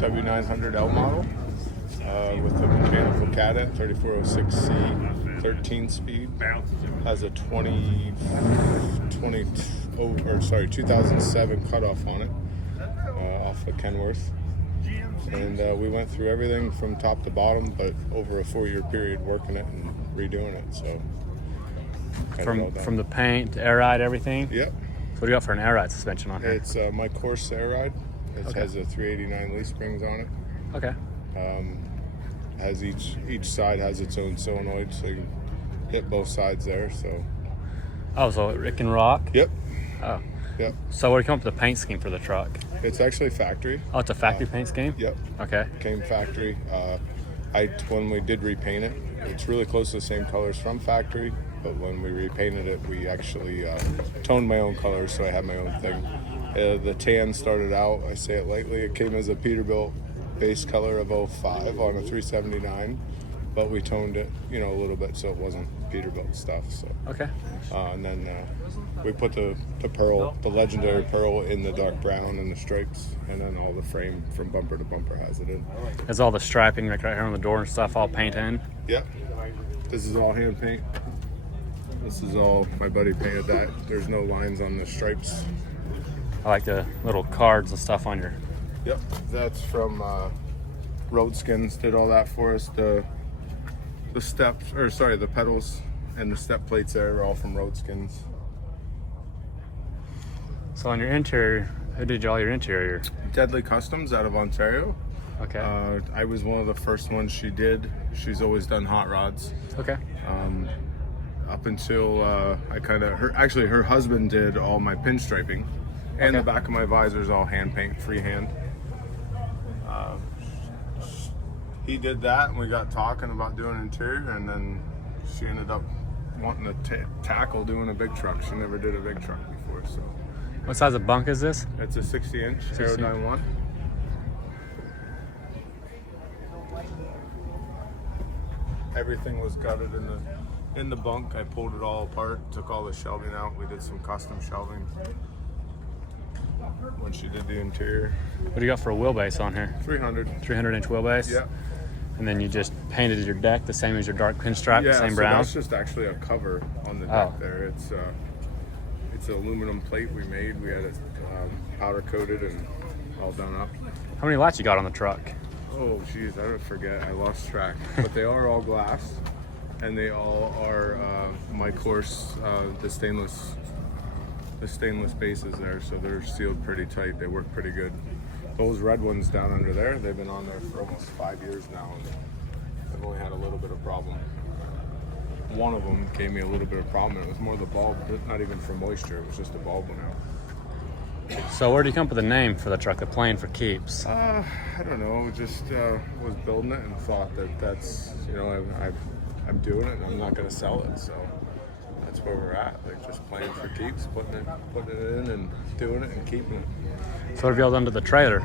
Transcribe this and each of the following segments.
W900L model with a mechanical cadet, 3406C, 13 speed. Has a 2007 cutoff on it, off of Kenworth. And we went through everything from top to bottom, but over a 4-year period working it and redoing it. So from the paint to air ride, everything. Yep. So what do you got for an air ride suspension on here? It's my Course air ride. It has a 389 leaf springs on it. Okay. Has each side has its own solenoid, so you can hit both sides there. So. Oh, so it can rock. Yep. Oh. Yep. So where do you come up with the paint scheme for the truck? It's actually factory. Oh, it's a factory paint scheme? Yep. Okay. Came factory. When we did repaint it, it's really close to the same colors from factory, but when we repainted it, we actually toned my own colors, so I had my own thing. The tan started out, I say it lightly, it came as a Peterbilt base color of 05 on a 379, but we toned it, a little bit so it wasn't Peterbilt stuff. So. Okay. And then we put the pearl, the legendary pearl, in the dark brown and the stripes, and then all the frame from bumper to bumper has it in. Has all the striping like right here on the door and stuff all paint in? Yep. This is all hand paint. This is all my buddy painted that. There's no lines on the stripes. I like the little cards and stuff on your... Yep. That's from Road Skins. Did all that for us. The pedals and the step plates there are all from Road Skins. So on your interior, who did all your interior? Deadly Customs out of Ontario. Okay. I was one of the first ones she did. She's always done hot rods. Okay. Up until her husband did all my pinstriping, and the back of my visor is all hand paint, freehand. He did that, and we got talking about doing interior, and then she ended up wanting to tackle doing a big truck. She never did a big truck before, so. What size of bunk is this? It's a 60-inch Aerodyne 1. Everything was gutted in the bunk. I pulled it all apart, took all the shelving out. We did some custom shelving when she did the interior. What do you got for a wheelbase on here? 300. 300-inch wheelbase? Yeah. And then you just painted your deck the same as your dark pinstripe, the same brown? Yeah, that's just actually a cover on the deck there. It's an aluminum plate we made. We had it powder coated and all done up. How many lights you got on the truck? Oh, geez, I don't forget. I lost track. But they are all glass, and they all are my Course, the stainless bases there, so they're sealed pretty tight. They work pretty good. Those red ones down under there, they've been on there for almost 5 years now, and I've only had a little bit of problem. One of them gave me a little bit of problem, and it was more the bulb, not even from moisture, it was just the bulb went out. So where do you come up with a name for the truck, the Playing for Keeps? I don't know, just was building it and thought that's, I'm doing it and I'm not going to sell it, so that's where we're at, like just playing for keeps, putting it in and doing it and keeping it. So what have y'all done to the trailer?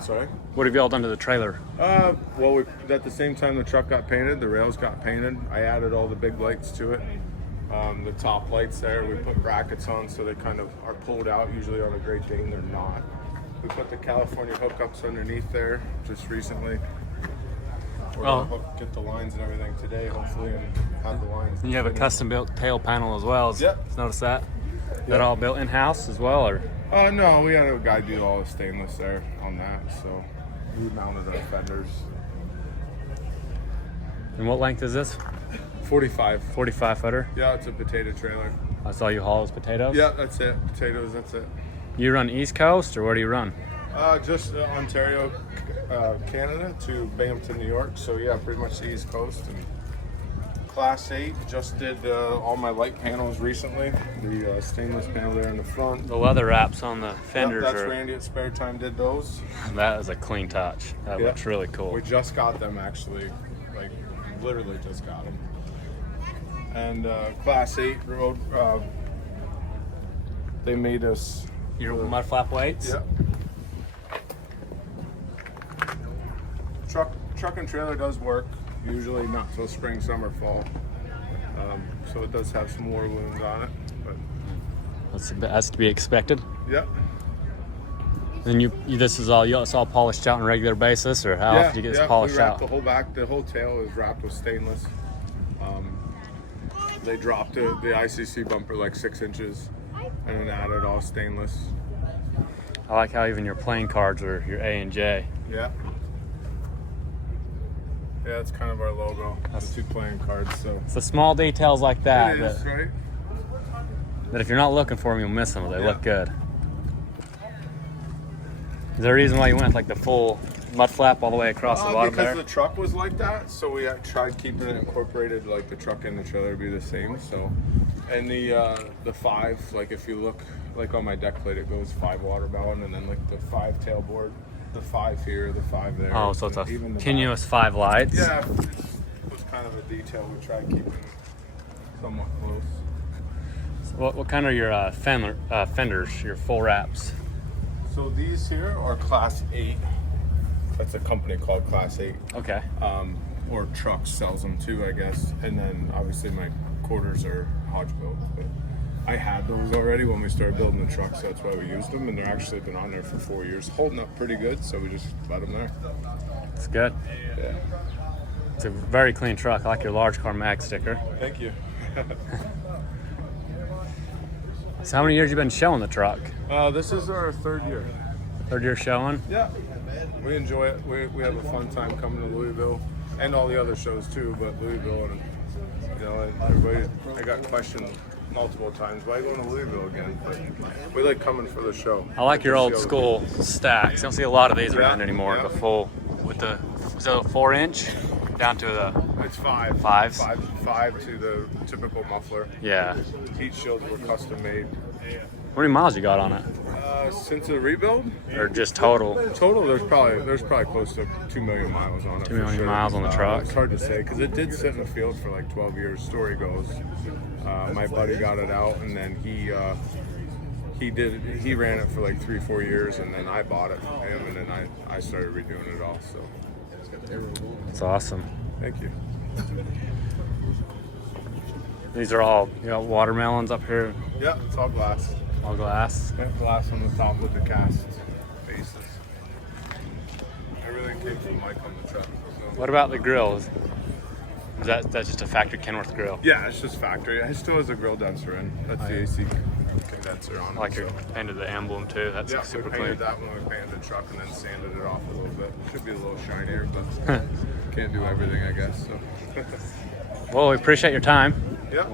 Sorry? What have y'all done to the trailer? Well, at the same time the truck got painted, the rails got painted. I added all the big lights to it. The top lights there, we put brackets on so they kind of are pulled out. Usually on a Great Dane, they're not. We put the California hookups underneath there just recently. We're gonna get the lines and everything today, hopefully, and have the lines. And you have a custom-built tail panel as well. Yep. Notice that? Is that all built in-house as well, or? No, we had a guy do all the stainless there on that, so we mounted our fenders. And what length is this? 45. 45 footer? Yeah, it's a potato trailer. That's all you haul is potatoes? Yeah, that's it. Potatoes, that's it. You run East Coast, or where do you run? Just Ontario, Canada to Binghamton, New York. So yeah, pretty much the East Coast. And Class 8, just did all my light panels recently. The stainless panel there in the front. The leather wraps on the fenders. Yep, that's Randy at Spare Time did those. That is a clean touch. That looks really cool. We just got them actually, like literally just got them. And Class 8 road, they made us... Your mud flap weights? Yep. Truck and trailer does work, usually not till spring, summer, fall. So it does have some war wounds on it. But That's to be expected. yep. And this is all it's all polished out on a regular basis, or how often do you get this polished we wrap out? the whole back. The whole tail is wrapped with stainless. They dropped the ICC bumper like 6 inches, and then added all stainless. I like how even your playing cards are your A and J. Yeah. Yeah, it's kind of our logo. The 2 playing cards. So it's the small details like that. it is, right? That if you're not looking for them, you'll miss them. They look good. Is there a reason why you went like the full mud flap all the way across the bottom because there? the truck was like that, so we tried keeping it incorporated, like the truck and the trailer be the same. So, and the 5, like if you look like on my deck plate, it goes 5 water bound, and then like the 5 tailboard, the 5 here, the 5 there. Oh, so it's a even continuous 5 lights. Yeah, it was kind of a detail we tried keeping somewhat close. So what kind are your fenders, your full wraps? So these here are Class 8. That's a company called Class 8. Okay. Or Trucks sells them too, I guess. And then obviously my quarters are Hodge built. But I had those already when we started building the truck, so that's why we used them. And they're actually been on there for 4 years, holding up pretty good. So we just let them there. It's good. Yeah. It's a very clean truck. I like your large car mag sticker. Thank you. So how many years you been showing the truck? This is our 3rd year. 3rd year showing? Yeah. We enjoy it. We have a fun time coming to Louisville and all the other shows too, but Louisville and everybody, I got questioned multiple times, why going to Louisville again? But we like coming for the show. I like your old school stacks. You don't see a lot of these around anymore. Yeah. The full with the, was it a 4-inch down to the It's 5. 5s? 5 to the typical muffler. Yeah. Heat shields were custom made. How many miles you got on it? Since the rebuild, Or just total? there's probably close to 2 million miles on it. 2 million miles on the truck. It's hard to say because it did sit in the field for like 12 years. Story goes, my buddy got it out, and then he ran it for like 3-4 years, and then I bought it from him, and then I started redoing it all. So It's awesome. thank you. These are all watermelons up here, Yeah, it's all glass. all glass. Yeah, glass on the top with the cast bases. Everything came from Mike on the truck. So. What about the grill? Is that's just a factory Kenworth grill? Yeah, it's just factory. It still has a grill denser in. That's the AC condenser on it. I like you so. painted the emblem too. That's Yeah, super we painted clean. that when we painted the truck and then sanded it off a little bit. Should be a little shinier, but can't do everything, I guess. So. Well, we appreciate your time. Yep.